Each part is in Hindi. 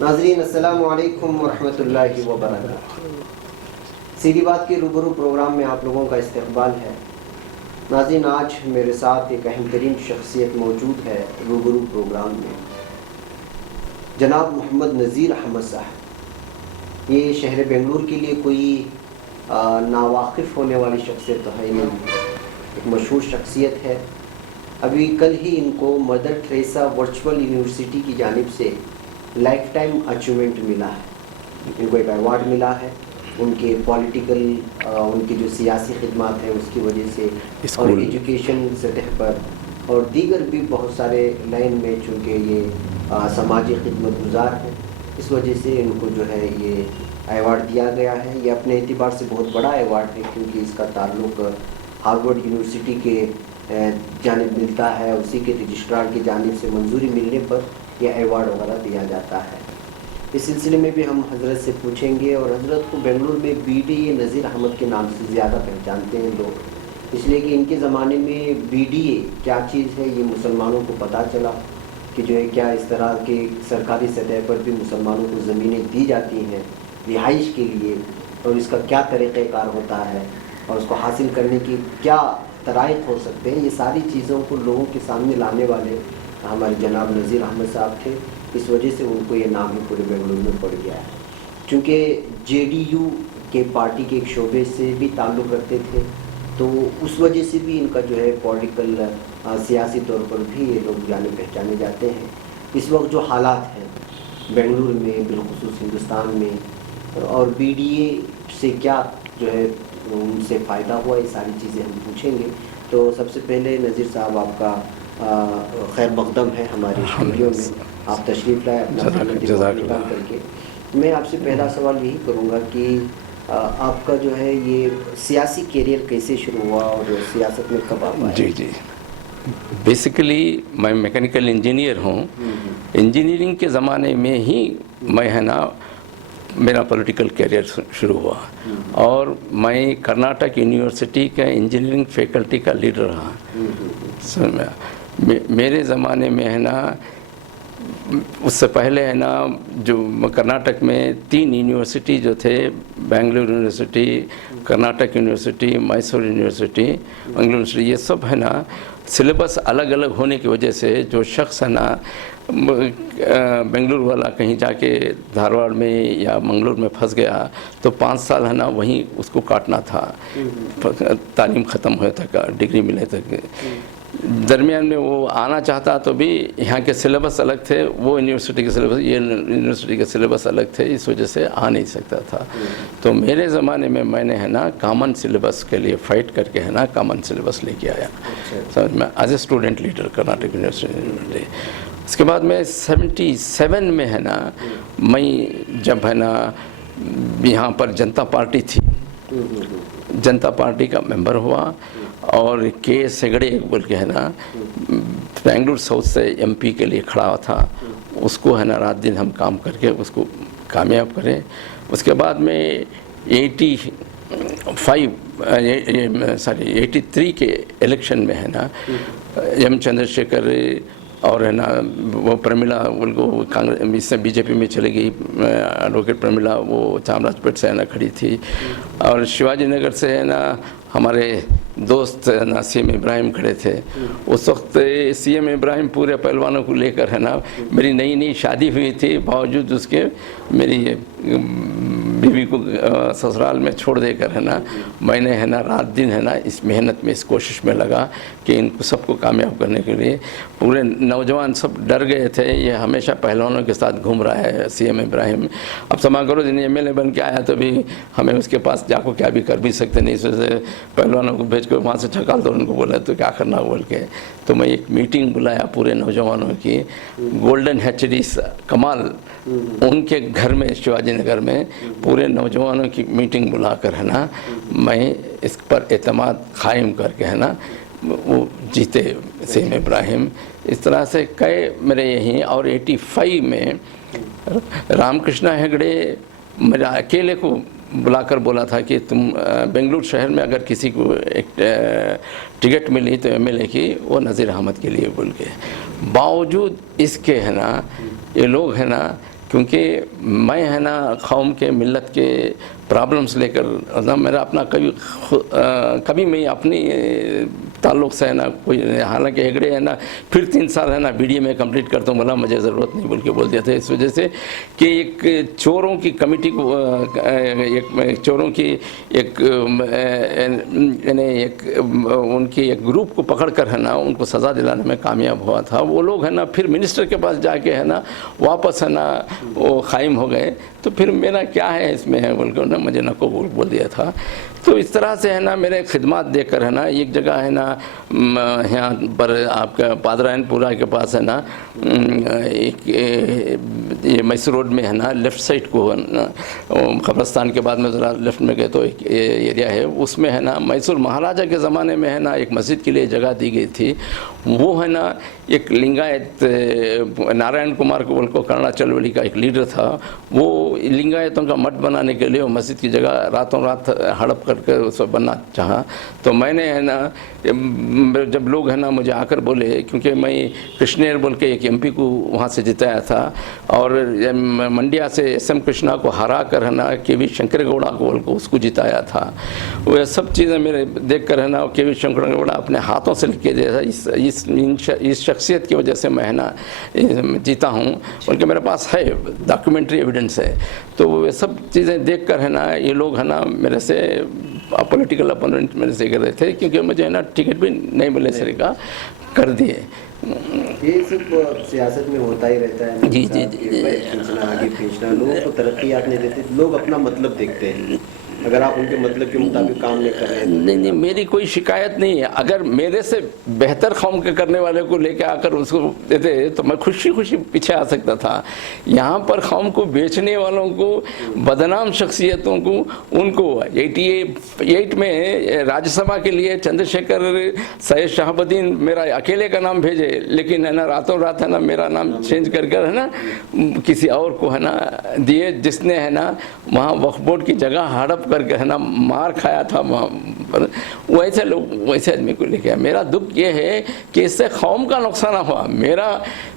नाज़रीन अस्सलामु अलैकुम वरहमतुल्लाहि वबरकातुहू। सीधी बात के रूबरू प्रोग्राम में आप लोगों का इस्तकबाल है। नाज़रीन, आज मेरे साथ एक अहम तरीन शख्सियत मौजूद है रूबरू प्रोग्राम में, जनाब मोहम्मद नज़ीर अहमद साहब। ये शहर बेंगलुरु के लिए कोई नावाकिफ़ होने वाली शख्सियत तो है नहीं, एक मशहूर शख्सियत है। अभी कल ही इनको मदर टेरेसा वर्चुअल यूनिवर्सिटी की जानिब से लाइफ टाइम अचीवमेंट मिला है। इनको एक अवार्ड मिला है उनके पॉलिटिकल उनकी जो सियासी खिदमत है उसकी वजह से, और एजुकेशन सतह पर और दीगर भी बहुत सारे लाइन में, चूँकि ये समाजी खिदमत गुजार है, इस वजह से इनको जो है ये अवार्ड दिया गया है। ये अपने एतबार से बहुत बड़ा अवार्ड है, क्योंकि इसका ताल्लुक़ हार्वर्ड यूनिवर्सिटी के जानिब मिलता है। उसी के रजिस्ट्रार की जानिब से मंजूरी मिलने पर यह अवार्ड वगैरह दिया जाता है। इस सिलसिले में भी हम हज़रत से पूछेंगे, और हज़रत को बेंगलुरु में BDA नज़ीर अहमद के नाम से ज़्यादा पहचानते हैं लोग, इसलिए कि इनके ज़माने में BDA क्या चीज़ है ये मुसलमानों को पता चला कि जो है क्या इस तरह के सरकारी सतह पर भी मुसलमानों को ज़मीनें दी जाती हैं रिहाइश के लिए, और इसका क्या तरीक़ाकार होता है और उसको हासिल करने की क्या तराइक़ हो सकते हैं। ये सारी चीज़ों को लोगों के सामने लाने वाले हमारे जनाब नज़ीर अहमद साहब थे। इस वजह से उनको ये नाम ही पूरे बेंगलुरु में पड़ गया है। चूँकि JDU के पार्टी के एक शोबे से भी ताल्लुक़ रखते थे, तो उस वजह से भी इनका जो है पॉलिटिकल सियासी तौर पर भी ये लोग जाने पहचाने जाते हैं। इस वक्त जो हालात हैं बेंगलुरु में, बिलखुसूस हिंदुस्तान में, और BDA से क्या जो है उनसे फ़ायदा हुआ, ये सारी चीज़ें हम पूछेंगे। तो सबसे पहले नज़ीर साहब, आपका खैर मकदम है हमारे स्टूडियो में, आप तशरीफ़ लाए अपना निकाल करके। मैं आपसे पहला सवाल यही करूँगा कि आपका जो है ये सियासी कैरियर कैसे शुरू हुआ और सियासत में कब आप आए? जी, बेसिकली मैं मैकेनिकल इंजीनियर हूँ। इंजीनियरिंग के ज़माने में ही मैं है ना मेरा पॉलिटिकल कैरियर शुरू हुआ, और मैं कर्नाटक यूनिवर्सिटी के इंजीनियरिंग फैकल्टी का लीडर रहा। मेरे ज़माने में है ना, उससे पहले है ना, जो कर्नाटक में 3 यूनिवर्सिटी जो थे, Bengaluru university, Karnataka university, Mysore university, Bengaluru university, ये सब है ना सिलेबस अलग अलग होने की वजह से जो शख्स है ना बेंगलुरु वाला कहीं जाके धारवाड़ में या मंगलुरु में फंस गया, तो 5 साल है ना वहीं उसको काटना था, तालीम ख़त्म हुए तक, डिग्री मिले तक। दरमियान में वो आना चाहता तो भी यहाँ के सिलेबस अलग थे, वो यूनिवर्सिटी के सिलेबस, ये यूनिवर्सिटी के सिलेबस अलग थे, इस वजह से आ नहीं सकता था। तो मेरे ज़माने में मैंने है ना कॉमन सिलेबस के लिए फ़ाइट करके है ना कॉमन सिलेबस लेके आया, समझ में, as a student leader Karnataka university. उसके बाद में 77 में है ना, मैं जब है ना यहाँ पर जनता पार्टी थी, जनता पार्टी का मेंबर हुआ, और के सेगड़े बोल के है ना बेंगलुरु साउथ से MP के लिए खड़ा था, उसको है ना रात दिन हम काम करके उसको कामयाब करें। उसके बाद में 83 के इलेक्शन में है ना M चंद्रशेखर और है ना वो प्रमिला, उनको कांग्रेस इससे BJP में चली गई, एडवोकेट प्रमिला, वो चामराजपेट से है ना खड़ी थी, और शिवाजी नगर से है ना हमारे दोस्त ना CM इब्राहिम खड़े थे। उस वक्त CM इब्राहिम पूरे पहलवानों को लेकर है ना, मेरी नई शादी हुई थी, बावजूद उसके मेरी बीवी को ससुराल में छोड़ देकर है ना मैंने है ना रात दिन है ना इस मेहनत में, इस कोशिश में लगा कि इनको सबको कामयाब करने के लिए। पूरे नौजवान सब डर गए थे, ये हमेशा पहलवानों के साथ घूम रहा है CM इब्राहिम। अब समा करो दिन MLA बन के आया तो भी हमें उसके पास जाको क्या भी कर भी सकते नहीं, इससे पहलवानों को भेज कर वहाँ से छकाल दो, उनको बोला तो क्या करना बोल के। तो मैं एक मीटिंग बुलाया पूरे नौजवानों की, गोल्डन हैचरी कमाल उनके घर में शिवाजी नगर में, पूरे नौजवानों की मीटिंग बुलाकर है ना मैं इस पर एतमाद कायम करके है ना वो जीते CM इब्राहिम। इस तरह से कई मेरे यहीं। और 85 में रामकृष्णा हेगड़े मेरे अकेले को बुलाकर बोला था कि तुम बेंगलुरु शहर में अगर किसी को एक टिकट मिली तो MLA की, वो नज़ीर अहमद के लिए बोल के। बावजूद इसके है ना ये लोग है ना क्योंकि मैं है ना कौम के मिलत के प्रॉब्लम्स लेकर ना मेरा अपना कभी मैं अपनी ताल्लुक़ से है ना कोई, हालांकि हेगड़े है ना फिर 3 साल है ना बीडीए में कंप्लीट करता हूँ, बोला मुझे ज़रूरत नहीं बोल के बोल दिया था, इस वजह से कि एक चोरों की कमेटी को, एक चोरों की एक उनकी एक ग्रुप को पकड़ कर है ना उनको सज़ा दिलाने में कामयाब हुआ था। वो लोग है ना फिर मिनिस्टर के पास जाके है ना वापस है ना वो कायम हो गए, तो फिर मेरा क्या है इसमें है बोल कर ना मुझे न को बोल दिया था। तो इस तरह से है ना मेरे खिदमत देखकर है ना एक जगह है ना यहाँ पर आपका पादरायनपुरा के पास है ना एक ये मैसूर रोड में है ना लेफ़्ट साइड को कब्रस्तान के बाद में ज़रा लेफ़्ट में गए तो एक एरिया है, उसमें है ना मैसूर महाराजा के ज़माने में है ना एक मस्जिद के लिए जगह दी गई थी। वो है ना एक लिंगायत नारायण कुमार को उनको कन्नड़ा चलवली का एक लीडर था, वो लिंगायतों का मठ बनाने के लिए मस्जिद की जगह रातों रात हड़प करके उसको बनना चाहा। तो मैंने है ना जब लोग है ना मुझे आकर बोले, क्योंकि मैं कृष्णेर बोल के एक एमपी को वहाँ से जिताया था और मंडिया से SM कृष्णा को हरा कर है ना KV शंकरगौड़ा को उसको जिताया था। वो सब चीज़ें मेरे देख कर है ना KV शंकरगौड़ा अपने हाथों से लिख के दिया, इस शख्सियत की वजह से मैं है ना जीता हूँ, बल्कि मेरे पास है डॉक्यूमेंट्री एविडेंस है। तो ये सब चीज़ें देख कर है ना ये लोग है ना मेरे से पॉलिटिकल अपोनेंट मेरे से कर रहे थे, क्योंकि मुझे है ना टिकट भी नहीं मिले सर का कर दिए। ये सब सियासत में होता ही रहता है। जी जी जी, खींचना आगे खींचना, लोगों को तरक्कियात नहीं देते, लोग अपना मतलब देखते हैं। अगर आप उनके मतलब के मुताबिक काम नहीं कर रहे हैं नहीं, मेरी कोई शिकायत नहीं है। अगर मेरे से बेहतर कौम के करने वाले को लेकर आकर उसको देते तो मैं खुशी खुशी पीछे आ सकता था। यहाँ पर कौम को बेचने वालों को, बदनाम शख्सियतों को, उनको 88 में राज्यसभा के लिए चंद्रशेखर सैयद शहाबुद्दीन मेरा अकेले का नाम भेजे, लेकिन है ना रातों रात है ना मेरा नाम चेंज कर है ना किसी और को है ना दिए, जिसने है ना वहाँ वक्फ बोर्ड की जगह हड़प करके है ना मार खाया था वहाँ पर। वैसे लोग वैसे आदमी को लेके आया। मेरा दुख ये है कि इससे कौम का नुकसान हुआ। मेरा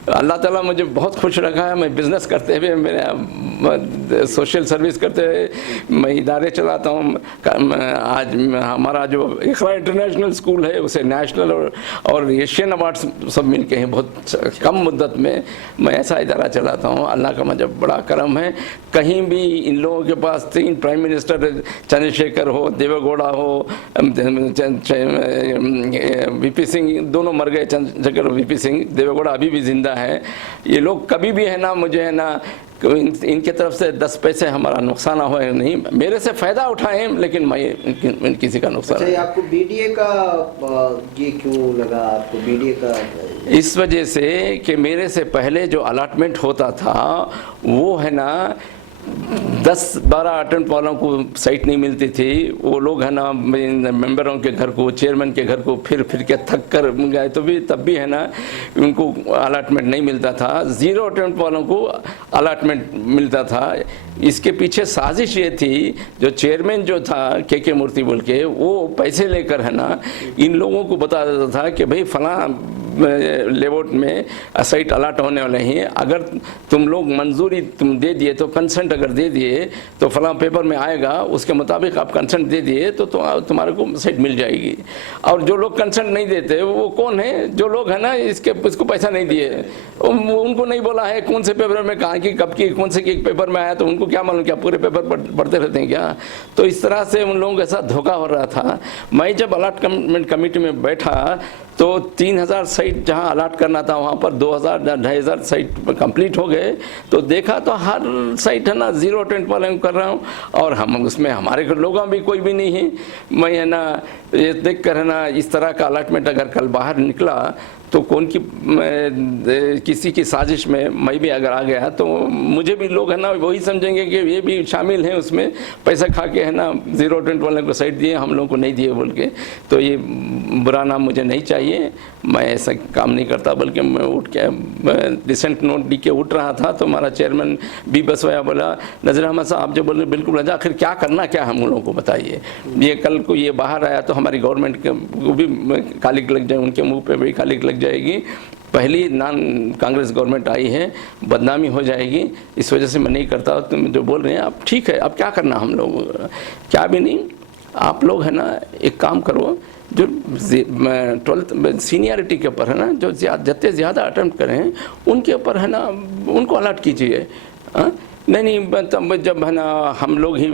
अल्लाह ताला मुझे बहुत खुश रखा है। मैं बिज़नेस करते हुए, मेरे सोशल सर्विस करते हुए मैं इदारे चलाता हूँ। आज हमारा जो इक़रा इंटरनेशनल स्कूल है उसे नेशनल और एशियन अवार्ड्स सब मिल के हैं। बहुत कम मुद्दत में मैं ऐसा इदारा चलाता हूँ। अल्लाह का मुझे बड़ा करम है। कहीं भी इन लोगों के पास 3 प्राइम मिनिस्टर, चंद्रशेखर हो, देवेगौड़ा हो, VP सिंह, दोनों मर गए, चंद्रशेखर और VP सिंह, देवेगौड़ा अभी भी जिंदा है। ये लोग कभी भी है ना मुझे है ना इनके तरफ से 10 पैसे हमारा नुकसान हुआ है नहीं, मेरे से फ़ायदा उठाएं, लेकिन मैं किसी का नुकसान। अच्छा, आपको BDA का ये क्यों लगा आपको BDA का? इस वजह से कि मेरे से पहले जो अलॉटमेंट होता था वो है ना 10-12 अटेम्प्ट वालों को साइट नहीं मिलती थी। वो लोग है ना मेंबरों के घर को, चेयरमैन के घर को फिर के थक कर गए तो भी तब भी है ना उनको अलॉटमेंट नहीं मिलता था। 0 अटेम्प्ट वालों को अलॉटमेंट मिलता था। इसके पीछे साजिश ये थी, जो चेयरमैन जो था के मूर्ति बोल के, वो पैसे लेकर है ना इन लोगों को बता देता था कि भाई फलां लेआउट में साइट अलॉट होने वाले हैं, अगर तुम लोग मंजूरी तुम दे दिए तो, कंसेंट अगर दे दिए तो फलां पेपर में आएगा, उसके मुताबिक आप कंसेंट दे दिए तो तुम्हारे को साइट मिल जाएगी। और जो लोग कंसेंट नहीं देते वो कौन है? जो लोग है ना इसको पैसा नहीं दिए, उनको नहीं बोला है कौन से पेपर में, कहाँ की, कब की, कौन से की पेपर में आया, तो उनको क्या मालूम, क्या पूरे पेपर पढ़ते रहते हैं क्या? तो इस तरह से उन लोगों के साथ धोखा हो रहा था। मैं जब अलॉटमेंट कमेटी में बैठा तो 3000 साइट जहां अलॉट करना था वहां पर 2000-2500 साइट कंप्लीट हो गए। तो देखा तो हर साइट है ना 0 अटेम्प्ट वाले कर रहा हूँ, और हम उसमें हमारे लोगों भी कोई भी नहीं है। मैं है ना ये देख कर है ना इस तरह का अलॉटमेंट अगर कल बाहर निकला तो कौन की किसी की साजिश में मैं भी अगर आ गया तो मुझे भी लोग है ना वही समझेंगे कि ये भी शामिल हैं उसमें, पैसा खा के है ना 0 अटेम्प्ट वाले को साइट दिए, हम लोगों को नहीं दिए बोल के। तो ये बुरा नाम मुझे नहीं चाहिए, मैं ऐसा काम नहीं करता। बल्कि मैं उठ के डिसेंट नोट दी के उठ रहा था तो हमारा चेयरमैन B बसवाया बोला, नज़र अहमद साहब आप जो बोले बिल्कुल रजा, आखिर क्या करना क्या हम लोगों को बताइए। ये कल को ये बाहर आया तो हमारी गवर्नमेंट को भी कालिक लग जाए, उनके मुँह पर भी कालिक लग जाएगी। पहली नॉन कांग्रेस गवर्नमेंट आई है, बदनामी हो जाएगी, इस वजह से मैं नहीं करता। तुम जो बोल रहे हैं आप ठीक है, अब क्या करना हम लोग, क्या भी नहीं, आप लोग है ना एक काम करो, जो 12th सीनियरिटी के ऊपर है ना, जो जितने ज़्यादा अटेम्प्ट करें उनके ऊपर है ना, उनको अलर्ट कीजिए। नहीं मतलब जब है ना हम लोग ही,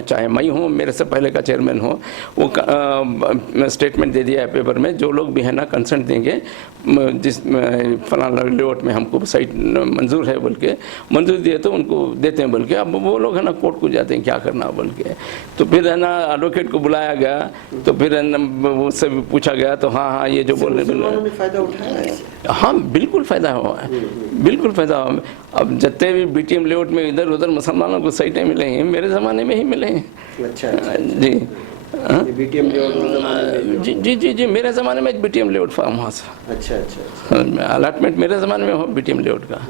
चाहे मैं हूँ, मेरे से पहले का चेयरमैन हो, वो स्टेटमेंट दे दिया है पेपर में, जो लोग भी है ना कंसेंट देंगे, जिस फलाना लेआउट में हमको साइट मंजूर है बोल के, मंजूर दिए तो उनको देते हैं बोल के, अब वो लोग है ना कोर्ट को जाते हैं क्या करना बोल के। तो फिर है ना एडवोकेट को बुलाया गया, तो फिर है ना उससे भी पूछा गया, तो हाँ ये जो बोल रहे फ़ायदा उठाया, हाँ बिल्कुल फ़ायदा हुआ, बिल्कुल फ़ायदा हुआ। अब जितने भी BTM लेआउट में इधर उधर मुसलमानों को साइटें मिले हैं, मेरे ज़माने में ही मिले हैं। अच्छा जी, BTM लेआउट जी जी जी जी मेरे ज़माने में BTM लेआउट फार्म हाउस, अच्छा, अलॉटमेंट मेरे ज़माने में हो BTM लेआउट का,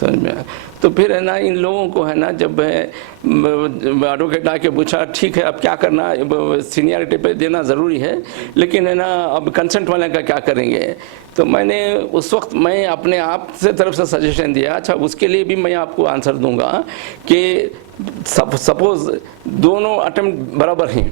समझ में। तो फिर है ना इन लोगों को है ना, जब एडवोकेट आके पूछा ठीक है अब क्या करना, सीनियरिटी पे देना ज़रूरी है, लेकिन है ना अब कंसेंट वाले का क्या करेंगे। तो मैंने उस वक्त मैं अपने आप से तरफ से सजेशन दिया, अच्छा उसके लिए भी मैं आपको आंसर दूंगा कि सपोज दोनों अटेम्प्ट बराबर हैं,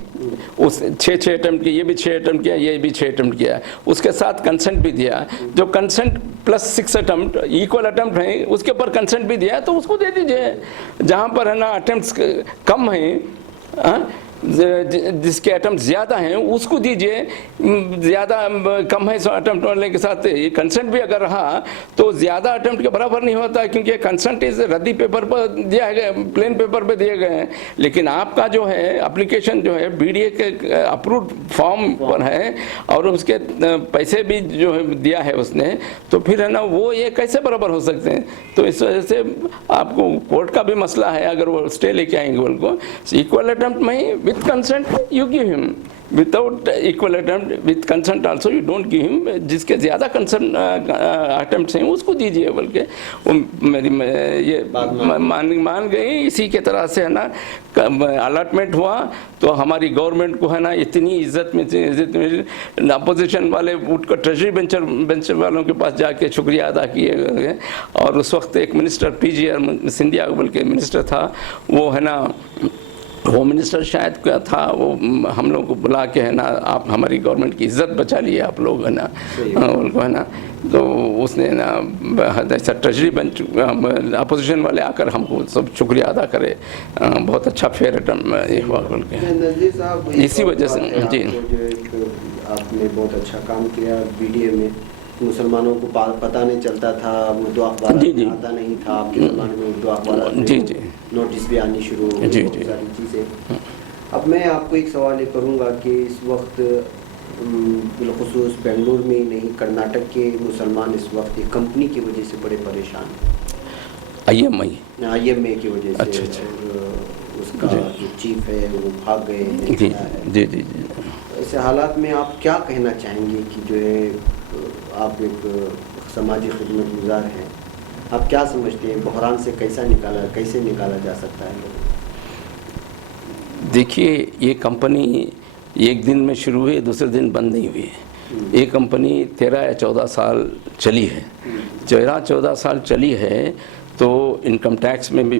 उस 6 अटेम्प्ट किया, ये भी 6 अटेम्प्ट किया, ये भी 6 अटेम्प्ट किया, उसके साथ कंसेंट भी दिया, जो consent plus 6 attempt equal attempt हैं, उसके ऊपर कंसेंट भी दिया, तो उसको दे दीजिए। जहाँ पर है ना अटेम्प्ट्स कम हैं, जिसके अटेम्प्ट ज़्यादा हैं उसको दीजिए, ज़्यादा कम है अटेम्प्ट वाले के साथ ये कंसेंट भी अगर रहा तो ज़्यादा अटेम्प्ट के बराबर नहीं होता, क्योंकि कंसेंट इस रद्दी पेपर पर दिया गया, प्लेन पेपर पे दिए गए हैं, लेकिन आपका जो है एप्लीकेशन जो है BDA के अप्रूव्ड फॉर्म पर है और उसके पैसे भी जो है दिया है उसने, तो फिर है ना वो ये कैसे बराबर हो सकते हैं। तो इस वजह से आपको कोर्ट का भी मसला है, अगर वो स्टे लेके आएंगे उनको इक्वल अटेम्प्ट में with consent you give him, without equal attempt with consent also you don't give him, जिसके ज़्यादा कंसर्न अटेम्प्ट्स हैं उसको दीजिए बोल के वो मेरी ये मान गई। इसी के तरह से है ना अलॉटमेंट हुआ तो हमारी गवर्नमेंट को है ना इतनी इज्जत में अपोजिशन वाले उठकर ट्रेजरी बेंच वालों के पास जाके शुक्रिया अदा किए, और उस वक्त एक मिनिस्टर PGR सिंधिया बोल के मिनिस्टर था, वो है ना होम मिनिस्टर शायद क्या था, वो हम लोग को बुला के है ना आप हमारी गवर्नमेंट की इज्जत बचा लिए आप लोग है ना, उनको है ना, तो उसने ना ऐसा ट्रेजरी बेंच अपोजिशन वाले आकर हमको सब शुक्रिया अदा करे, बहुत अच्छा फेयर ये हुआ बोल के। इसी वजह से जी आपने बहुत अच्छा काम किया। BDA में मुसलमानों को पता नहीं चलता था, उर्दू अखबार आता नहीं था, आपके ज़माने में उर्दू अखबार नोटिस भी आनी शुरू हो गई, बहुत सारी चीज़ें। अब मैं आपको एक सवाल ये करूँगा कि इस वक्त बिलखुसूस बेंगलुरु में ही नहीं, कर्नाटक के मुसलमान इस वक्त एक कंपनी की वजह से बड़े परेशान हैं, IMA की वजह से। उसका जो चीफ है वो भाग गए हैं। जी। ऐसे हालात में आप क्या कहना चाहेंगे कि जो है आप एक समाजी खिदमत गुजार हैं, आप क्या समझते हैं बहरान से कैसे निकाला जा सकता है? देखिए ये कंपनी एक दिन में शुरू हुई, दूसरे दिन बंद नहीं हुई है। ये कंपनी 13 या 14 साल चली है। 13-14 साल चली है तो इनकम टैक्स में भी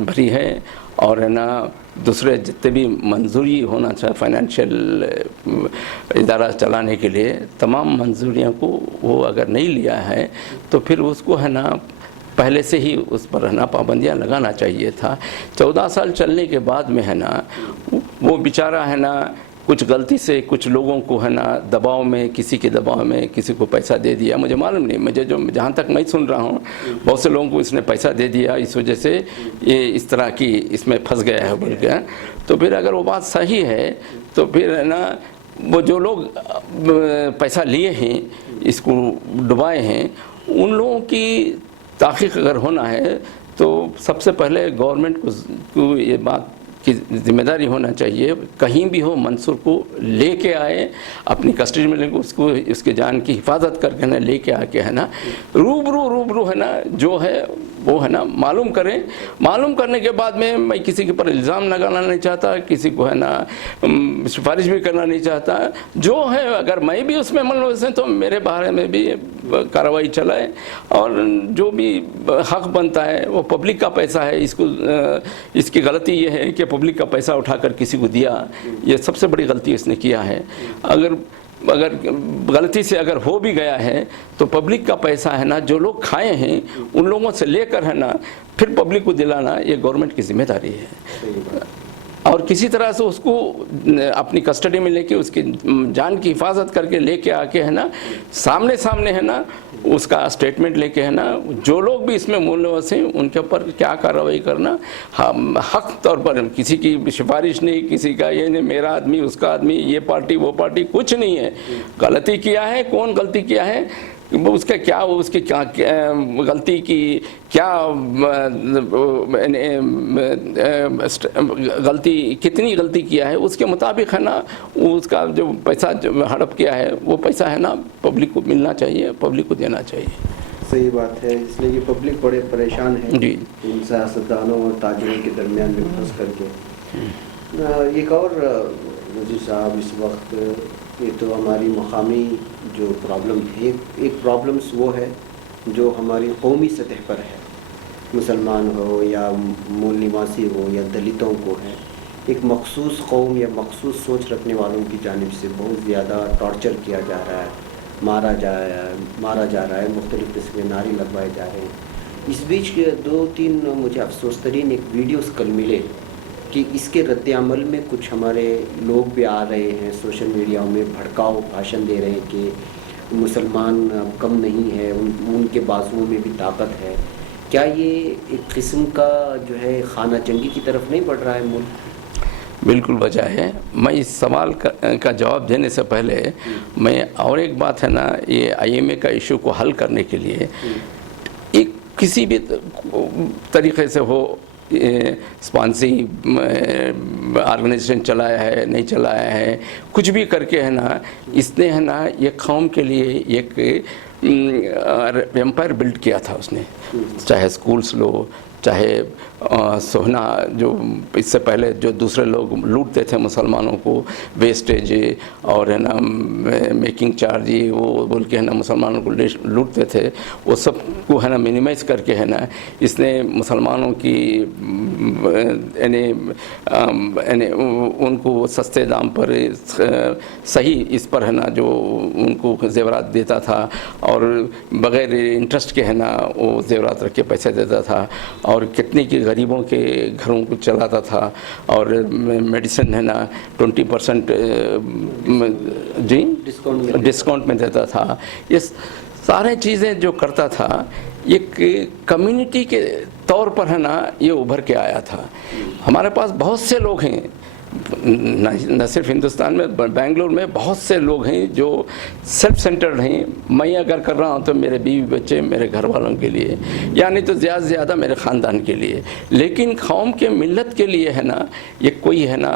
भरी है, और है ना दूसरे जितने भी मंजूरी होना चाहिए फाइनेंशियल इदारा चलाने के लिए, तमाम मंजूरियों को वो अगर नहीं लिया है तो फिर उसको है ना पहले से ही उस पर है ना पाबंदियाँ लगाना चाहिए था। 14 साल चलने के बाद में है ना वो बेचारा है ना कुछ गलती से कुछ लोगों को है ना दबाव में, किसी के दबाव में किसी को पैसा दे दिया, मुझे मालूम नहीं, मुझे जो जहाँ तक मैं सुन रहा हूँ बहुत से लोगों को इसने पैसा दे दिया, इस वजह से ये इस तरह की इसमें फंस गया है बोल के। तो फिर अगर वो बात सही है तो फिर है ना वो जो लोग पैसा लिए हैं, इसको डुबाए हैं, उन लोगों की तहकीक अगर होना है तो सबसे पहले गवर्नमेंट को ये बात की जिम्मेदारी होना चाहिए, कहीं भी हो मंसूर को लेके आए, अपनी कस्टडी में लेकर उसको उसके जान की हिफाजत करके ना लेके आके है ना रूबरू है ना जो है वो है ना मालूम करें। मालूम करने के बाद में मैं किसी के ऊपर इल्ज़ाम लगाना नहीं चाहता, किसी को है ना सिफारिश भी करना नहीं चाहता। जो है अगर मैं भी उसमें मुलविस है तो मेरे बारे में भी कार्रवाई चलाए, और जो भी हक बनता है वो पब्लिक का पैसा है, इसकी गलती ये है कि पब्लिक का पैसा उठाकर किसी को दिया, ये सबसे बड़ी गलती इसने किया है। अगर गलती से अगर हो भी गया है तो पब्लिक का पैसा है ना जो लोग खाए हैं उन लोगों से लेकर है ना फिर पब्लिक को दिलाना ये गवर्नमेंट की जिम्मेदारी है। और किसी तरह से उसको अपनी कस्टडी में लेके उसकी जान की हिफाजत करके लेके आके है ना सामने है ना उसका स्टेटमेंट लेके है ना जो लोग भी इसमें मुलविस हैं उनके ऊपर क्या कार्रवाई करना, हम हक तौर पर किसी की सिफारिश नहीं, किसी का ये नहीं मेरा आदमी उसका आदमी, ये पार्टी वो पार्टी, कुछ नहीं है। गलती किया है, कौन गलती किया है उसका क्या, उसकी क्या गलती की क्या गलती कितनी गलती किया है उसके मुताबिक है ना उसका जो पैसा जो हड़प किया है वो पैसा है ना पब्लिक को मिलना चाहिए, पब्लिक को देना चाहिए। सही बात है, इसलिए ये पब्लिक बड़े परेशान है जी इन सियासतदानों और ताजिरों के दरमियान में फंस करके। एक और नज़ीर साहब इस वक्त ये तो हमारी मकामी जो प्रॉब्लम थी, एक प्रॉब्लम्स वो है जो हमारी कौमी सतह पर है, मुसलमान हो या मूल निवासी हो या दलितों को है, एक मखसूस कौम या मखसूस सोच रखने वालों की जानिब से बहुत ज़्यादा टॉर्चर किया जा रहा है, मारा जा रहा है, मुख्तलिफ़ किस्म के नारे लगवाए जा रहे हैं। इस बीच के 2-3 मुझे अफसोस तरीन एक वीडियोस कल मिले कि इसके रद्द अमल में कुछ हमारे लोग भी आ रहे हैं सोशल मीडिया में भड़काऊ भाषण दे रहे हैं कि मुसलमान कम नहीं है, उनके बाजुओं में भी ताकत है। क्या ये एक किस्म का जो है खाना जंगी की तरफ नहीं बढ़ रहा है मुल्क? बिल्कुल वजह है। मैं इस सवाल का जवाब देने से पहले मैं और एक बात है ना, ये IMA का इशू को हल करने के लिए एक किसी भी तरीके से हो स्पॉन्सी ऑर्गेनाइजेशन चलाया है नहीं चलाया है, कुछ भी करके है ना इसने है ना ये कौम के लिए एक एम्पायर बिल्ड किया था उसने। चाहे स्कूल्स लो, चाहे सोहना जो इससे पहले जो दूसरे लोग लूटते थे मुसलमानों को, वेस्टेज और है ना मेकिंग चार्ज वो बोल के है ना मुसलमानों को लूटते थे, वो सब को है ना मिनिमाइज करके है ना इसने मुसलमानों की यानी उनको सस्ते दाम पर सही इस पर है ना जो उनको जेवरात देता था और बग़ैर इंटरेस्ट के है ना वो जेवरात रख के पैसे देता था और कितने के गरीबों के घरों को चलाता था और मेडिसिन है ना 20% जी डिस्काउंट में देता था। ये सारे चीज़ें जो करता था एक कम्युनिटी के तौर पर है ना ये उभर के आया था। हमारे पास बहुत से लोग हैं, न सिर्फ हिंदुस्तान में, बेंगलोर में बहुत से लोग हैं जो सेल्फ सेंटर्ड हैं। मैं अगर कर रहा हूँ तो मेरे बीवी बच्चे, मेरे घर वालों के लिए, या नहीं तो ज़्यादा से ज़्यादा मेरे ख़ानदान के लिए, लेकिन कौम के मिल्लत के लिए है ना ये कोई है ना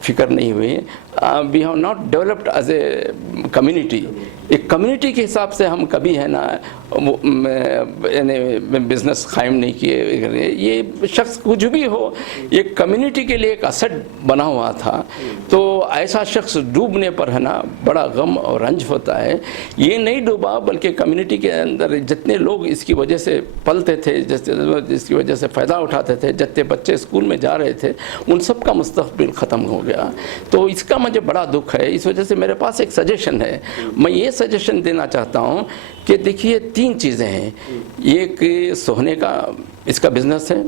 फिक्र नहीं हुई। We have not developed as a community. एक कम्युनिटी के हिसाब से हम कभी है ना बिज़नेस कायम नहीं किए। ये शख्स कुछ भी हो, ये कम्युनिटी के लिए एक असद बना हुआ था, तो ऐसा शख्स डूबने पर है ना बड़ा गम और रंज होता है। ये नहीं डूबा बल्कि कम्युनिटी के अंदर जितने लोग इसकी वजह से पलते थे, जिसकी वजह से फ़ायदा उठाते थे, जितने बच्चे स्कूल में जा रहे थे, उन सब का मुस्तक़बिल ख़त्म हो गया। तो इसका मुझे बड़ा दुख है। इस वजह से मेरे पास एक सजेशन है, मैं ये सजेशन देना चाहता हूँ कि देखिए 3 चीज़ें हैं। एक सोने का इसका बिज़नेस है,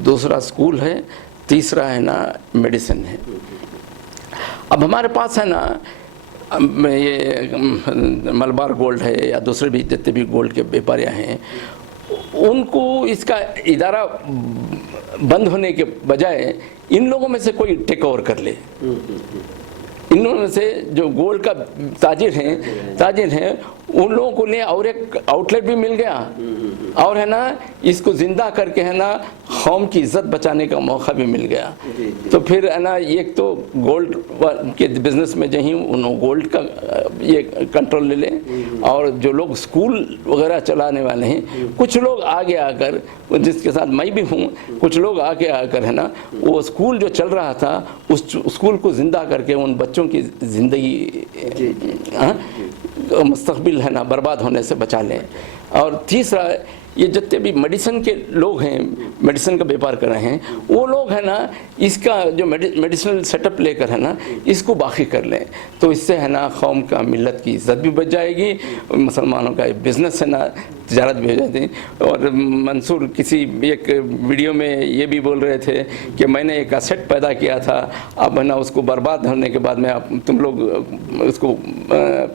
दूसरा स्कूल है, तीसरा है ना मेडिसिन है। अब हमारे पास है ना ये मलबार गोल्ड है या दूसरे भी जितने भी गोल्ड के व्यापारियाँ हैं, उनको इसका इदारा बंद होने के बजाय इन लोगों में से कोई टेक ओवर कर ले। इन लोगों में से जो गोल्ड का ताजिर हैं उन लोगों को लिए और एक आउटलेट भी मिल गया और है ना इसको ज़िंदा करके है ना कौम की इज़्ज़त बचाने का मौका भी मिल गया। तो फिर है ना एक तो गोल्ड के बिज़नेस में जो ही उन्होंने गोल्ड का ये कंट्रोल ले लें, और जो लोग स्कूल वगैरह चलाने वाले हैं कुछ लोग आगे आकर, जिसके साथ मैं भी हूँ, कुछ लोग आगे आकर है ना वो स्कूल जो चल रहा था उस स्कूल को ज़िंदा करके उन बच्चों की ज़िंदगी मुस्तक़बिल है ना बर्बाद होने से बचा लें। और तीसरा, ये जितने भी मेडिसिन के लोग हैं, मेडिसिन का व्यापार कर रहे हैं, वो लोग है ना इसका जो मेडिसिनल सेटअप लेकर है ना इसको बाकी कर लें, तो इससे है ना कौम का मिलत की इज़्ज़त भी बच जाएगी, मुसलमानों का बिज़नेस है ना तिजारत भी हो जाती है। और मंसूर किसी एक वीडियो में ये भी बोल रहे थे कि मैंने एक असेट पैदा किया था, अब है ना उसको बर्बाद होने के बाद में तुम लोग उसको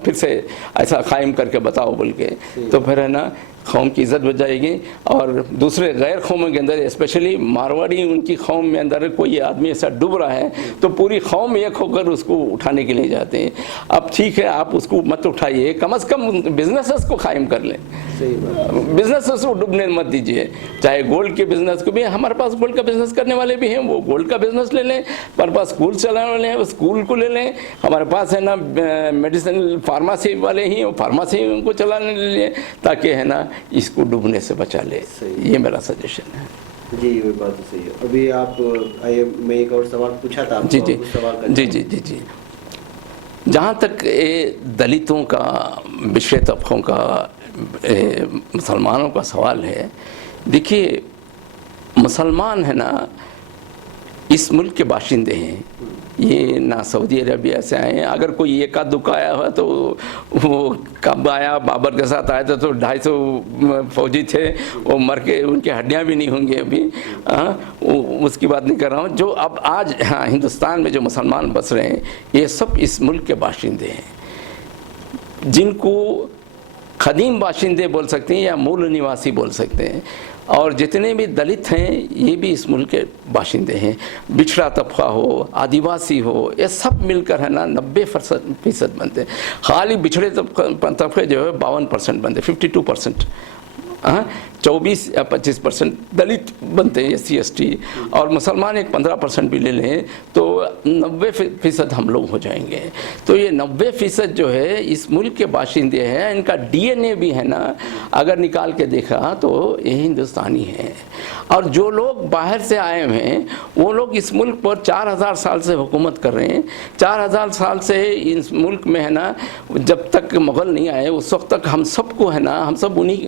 फिर से ऐसा कायम करके बताओ बोल के, तो फिर है ना कौम की इज़्ज़त बच जाएगी। और दूसरे गैर कौमों के अंदर, स्पेशली मारवाड़ी, उनकी कौम में अंदर कोई आदमी ऐसा डूब रहा है तो पूरी कौम एक होकर उसको उठाने के लिए जाते हैं। अब ठीक है आप उसको मत उठाइए, कम से कम बिजनेसेस को कायम कर लें, बिजनेसेस को डूबने मत दीजिए। चाहे गोल्ड के बिजनेस को भी, हमारे पास गोल्ड का बिजनेस करने वाले भी हैं, वो गोल्ड का बिजनेस ले लें, हमारे पास स्कूल चलाने वाले हैं वो स्कूल को ले लें, हमारे पास है ना मेडिसिन फार्मेसी वाले ही वो फार्मेसी उनको चलाने ले लें, ताकि है ना इसको डूबने से बचा ले। ये मेरा सजेशन है। जी ये बात तो सही है। अभी आप मैं एक और सवाल पूछा था जी जी जी जी जी जी जहाँ तक ये दलितों का, पिछड़े तबकों का, मुसलमानों का सवाल है, देखिए मुसलमान है ना इस मुल्क के बाशिंदे हैं, ये ना सऊदी अरबिया से आए हैं। अगर कोई एक आध दुका आया हुआ तो वो कब आया, बाबर के साथ आया था तो 250 फौजी थे, वो मर के उनकी हड्डियां भी नहीं होंगी अभी, उसकी बात नहीं कर रहा हूँ। जो अब आज हाँ हिंदुस्तान में जो मुसलमान बस रहे हैं ये सब इस मुल्क के बाशिंदे हैं, जिनको कदीम बाशिंदे बोल सकते हैं या मूल निवासी बोल सकते हैं। और जितने भी दलित हैं ये भी इस मुल्क के बाशिंदे हैं, बिछड़ा तबका हो, आदिवासी हो, ये सब मिलकर है ना 90% बनते हैं। खाली बिछड़े तबके जो है 52% बनते, 52%, 24 या 25% दलित बनते हैं, SC/ST, और मुसलमान एक 15% भी ले लें तो 90% हम लोग हो जाएंगे। तो ये 90% जो है इस मुल्क के बाशिंदे हैं, इनका DNA भी है ना अगर निकाल के देखा तो ये हिंदुस्तानी है। और जो लोग बाहर से आए हुए हैं वो लोग इस मुल्क पर 4000 साल से हुकूमत कर रहे हैं। 4000 साल से इस मुल्क में है ना जब तक मुग़ल नहीं आए उस वक्त तक हम सबको है ना, हम सब उन्हीं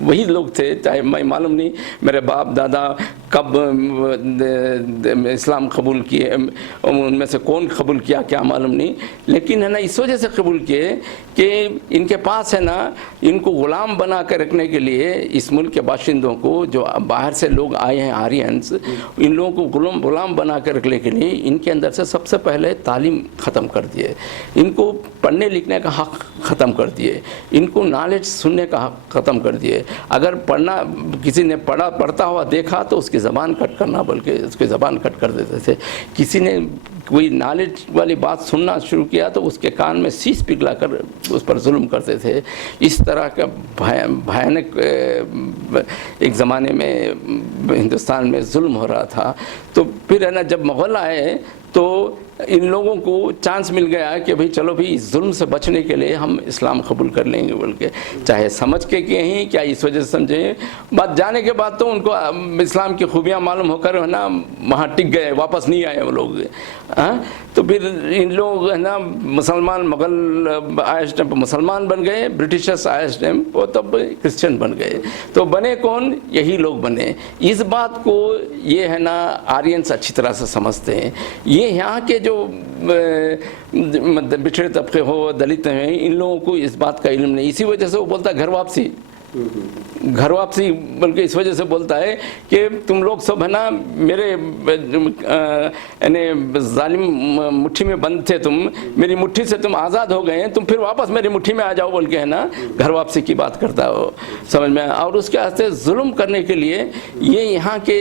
वही लोग थे, चाहे मैं मालूम नहीं मेरे बाप दादा कब इस्लाम कबूल किए, उनमें से कौन कबूल किया क्या मालूम नहीं, लेकिन है ना इस वजह से कबूल किए कि इनके पास है ना इनको ग़ुलाम बना कर रखने के लिए इस मुल्क के बाशिंदों को, जो बाहर से लोग आए हैं आर्यंस, इन लोगों को ग़ुलाम बना कर रखने के लिए इनके अंदर से सबसे पहले तालीम ख़त्म कर दिए, इनको पढ़ने लिखने का हक़ ख़त्म कर दिए, इनको नॉलेज सुनने का हक़ ख़त्म कर दिए। अगर पढ़ना किसी ने पढ़ता हुआ देखा तो उसकी ज़बान कट करना बोल के उसकी ज़बान कट कर देते थे। किसी ने कोई नॉलेज वाली बात सुनना शुरू किया तो उसके कान में शीश पिघला कर उस पर जुल्म करते थे। इस तरह का भयानक एक ज़माने में हिंदुस्तान में जुल्म हो रहा था। तो फिर है ना जब मुग़ल आए तो इन लोगों को चांस मिल गया कि भाई चलो भी इस जुल्म से बचने के लिए हम इस्लाम कबूल कर लेंगे बोल के, चाहे समझ के किए ही क्या इस वजह से समझे, बात जाने के बाद तो उनको इस्लाम की खूबियाँ मालूम होकर है ना वहाँ टिक गए, वापस नहीं आए वो लोग। तो फिर इन लोग है ना मुसलमान, मुग़ल आए उस टाइम पर मुसलमान बन गए, ब्रिटिशर्स आए उस टाइम वो तब क्रिश्चियन बन गए। तो बने कौन? यही लोग बने। इस बात को ये है ना आर्यंस अच्छी तरह से समझते हैं। ये यहाँ के जो बिछड़े तबके हो, दलित हैं, इन लोगों को इस बात का इल्म नहीं। इसी वजह से वो बोलता है घर वापसी बल्कि इस वजह से बोलता है कि तुम लोग सब है ना मेरे यानी जालिम मुट्ठी में बंद थे, तुम मेरी मुट्ठी से तुम आज़ाद हो गए, तुम फिर वापस मेरी मुट्ठी में आ जाओ बोल के है ना घर वापसी की बात करता हो, समझ में। और उसके वास्ते जुल्म करने के लिए ये यहाँ के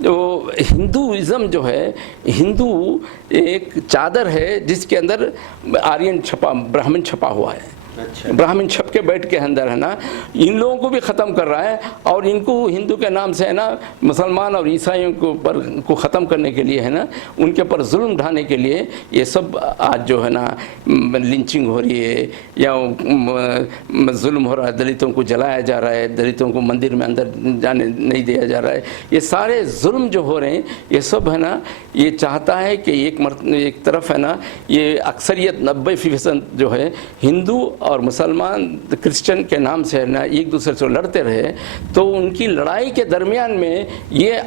जो हिंदुइज़्म जो है, हिंदू एक चादर है जिसके अंदर आर्यन छपा, ब्राह्मण छपा हुआ है। अच्छा। ब्राह्मण छप के बैठ के अंदर है ना इन लोगों को भी ख़त्म कर रहा है, और इनको हिंदू के नाम से है ना मुसलमान और ईसाइयों को ख़त्म करने के लिए है ना उनके ऊपर जुल्म ढाने के लिए ये सब आज जो है ना लिंचिंग हो रही है या जुल्म हो रहा है, दलितों को जलाया जा रहा है, दलितों को मंदिर में अंदर जाने नहीं दिया जा रहा है। ये सारे जुल्म जो हो रहे हैं ये सब है ना ये चाहता है कि एक तरफ है ना ये अक्सरियत 90% जो है हिंदू और मुसलमान क्रिश्चियन के नाम से है ना एक दूसरे से लड़ते रहे, तो उनकी लड़ाई के दरमियान में ये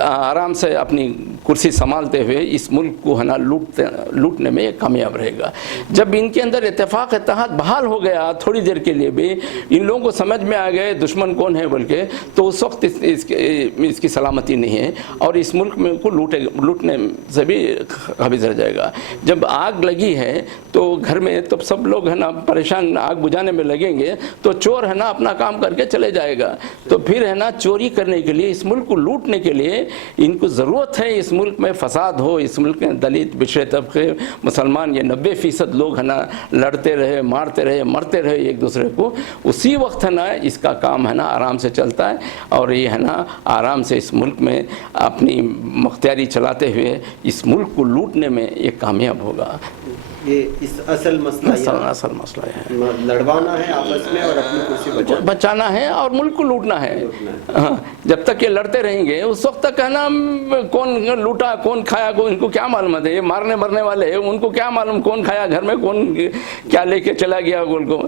आराम से अपनी कुर्सी संभालते हुए इस मुल्क को है ना लूटने में कामयाब रहेगा। जब इनके अंदर इत्तेफाक इत्तेहाद बहाल हो गया थोड़ी देर के लिए भी, इन लोगों को समझ में आ गए दुश्मन कौन है बोल के, तो उस वक्त इसकी सलामती नहीं है और इस मुल्क में को लूटने से भी हबीज रह जाएगा। जब आग लगी है तो घर में तो सब लोग है ना परेशान आग बुझाने में लगेंगे, तो चोर है ना अपना काम करके चले जाएगा। तो फिर है ना चोरी करने के लिए इस मुल्क को लूटने के लिए इनको ज़रूरत है इस मुल्क में फसाद हो, इस मुल्क में दलित पिछड़े तबके मुसलमान ये 90% लोग है ना लड़ते रहे, मारते रहे, मरते रहे एक दूसरे को। उसी वक्त है ना इसका काम है ना आराम से चलता है और ये है ना आराम से इस मुल्क में अपनी मुख्तियारी चलाते हुए इस मुल्क को लूटने में ये कामयाब होगा। ये इस असल मसला है लड़वाना है आपस में और अपनी कुर्सी बचाना है और मुल्क को लूटना है। हाँ, जब तक ये लड़ते रहेंगे उस वक्त तक है ना कौन लूटा कौन खाया को इनको क्या मालूम है। ये मारने मरने वाले हैं उनको क्या मालूम कौन खाया घर में कौन क्या लेके चला गया गोल को।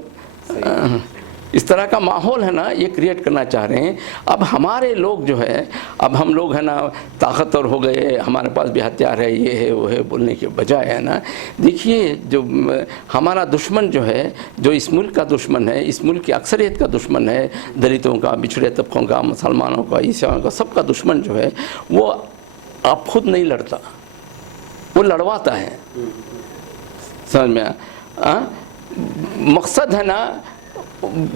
इस तरह का माहौल है ना ये क्रिएट करना चाह रहे हैं। अब हमारे लोग जो है अब हम लोग है ना ताकतवर हो गए, हमारे पास भी हथियार है, ये है वो है बोलने के बजाय है ना देखिए जो हमारा दुश्मन जो है, जो इस मुल्क का दुश्मन है, इस मुल्क की अक्सरियत का दुश्मन है, दलितों का, पिछड़े तबकों का, मुसलमानों का, ईसाइयों का, सबका दुश्मन जो है वो आप खुद नहीं लड़ता, वो लड़वाता है। समझ में मकसद है ना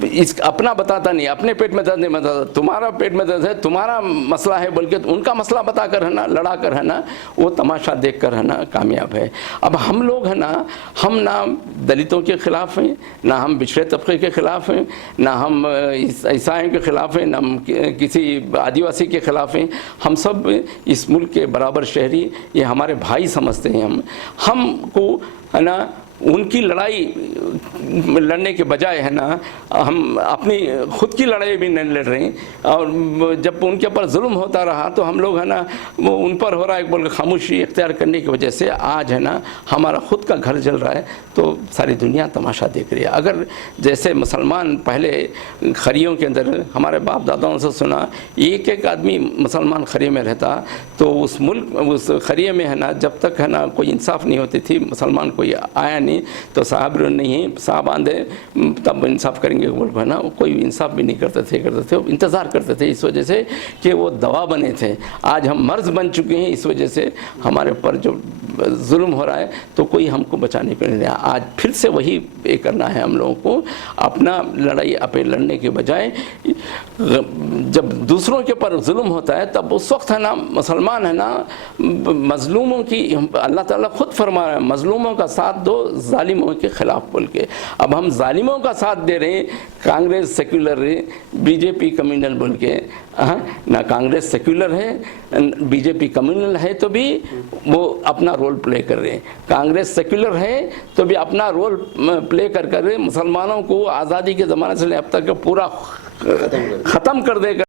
इस अपना बताता नहीं, अपने पेट में दर्द नहीं बताता, तुम्हारा पेट में दर्द है, तुम्हारा मसला है बोल के उनका मसला बता कर है ना लड़ा कर है ना वो तमाशा देख कर है ना कामयाब है। अब हम लोग है ना हम ना दलितों के ख़िलाफ़ हैं, ना हम पिछड़े तबके के ख़िलाफ़ हैं, ना हम ईसाइयों के ख़िलाफ़ हैं, ना हम किसी आदिवासी के ख़िलाफ़ हैं। हम सब इस मुल्क के बराबर शहरी, ये हमारे भाई समझते हैं। हमको है ना उनकी लड़ाई लड़ने के बजाय है ना हम अपनी खुद की लड़ाई भी नहीं लड़ रहे हैं। और जब उनके ऊपर जुल्म होता रहा तो हम लोग है ना वो उन पर हो रहा है बोल खामोशी इख्तियार करने की वजह से आज है ना हमारा खुद का घर जल रहा है, तो सारी दुनिया तमाशा देख रही है। अगर जैसे मुसलमान पहले खरियों के अंदर हमारे बाप दादाओं से सुना एक एक आदमी मुसलमान खरिये में रहता, तो उस मुल्क उस खरिये में है ना जब तक है ना कोई इंसाफ नहीं होती थी, मुसलमान कोई आया नहीं तो साहब नहीं साहब आंधे तब इंसाफ करेंगे बोल है ना, कोई इंसाफ भी नहीं करते थे इंतज़ार करते थे इस वजह से कि वो दवा बने थे। आज हम मर्ज बन चुके हैं, इस वजह से हमारे पर जो जुल्म हो रहा है तो कोई हमको बचाने को नहीं रहा। आज फिर से वही ये करना है हम लोगों को, अपना लड़ाई अपने लड़ने के बजाय जब दूसरों के ऊपर जुल्म होता है तब उस वक्त है ना मुसलमान है ना मजलूमों की, अल्लाह ताला खुद फरमा रहा है मजलूमों का साथ दो जालिमों के ख़िलाफ़ बोल के। अब हम जालिमों का साथ दे रहे हैं, कांग्रेस सेक्युलर है, बीजेपी कम्युनल बोल के। ना कांग्रेस सेक्युलर है, बीजेपी कम्युनल है तो भी वो अपना रोल प्ले कर रहे हैं, कांग्रेस सेक्युलर है तो भी अपना रोल प्ले कर मुसलमानों को आज़ादी के ज़माने से अब तक पूरा ख़त्म कर देगा।